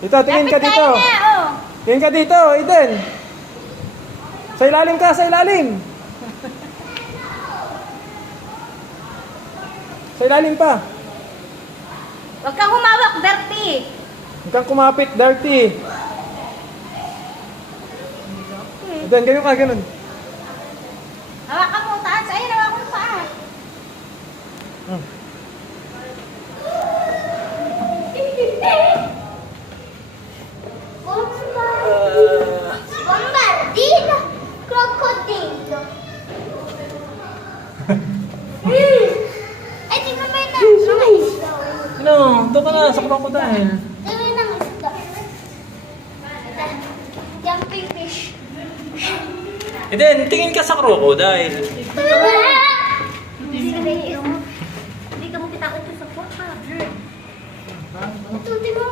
Dito, tingin ka Lapit dito. tayo na, oh. Tingin ka dito, Eden. Sa ilalim ka, sa ilalim. Sa ilalim pa. Huwag kang humawak, dirty. Huwag kang kumapit, dirty. Eden, ganyan ka, ganun. Hawakan mo, taas. Ayun, hawakan mo paa. Hmm. Bombardino, crocodilo. Ay, tingnan mo yun mga isda. Ano, ito ka na sa crocodile. Tingnan mo yun ang isda. Jumping fish. Eden, tingin ka sa crocodile. Hindi ka mo kitakot sa papa. Ito, tingnan mo.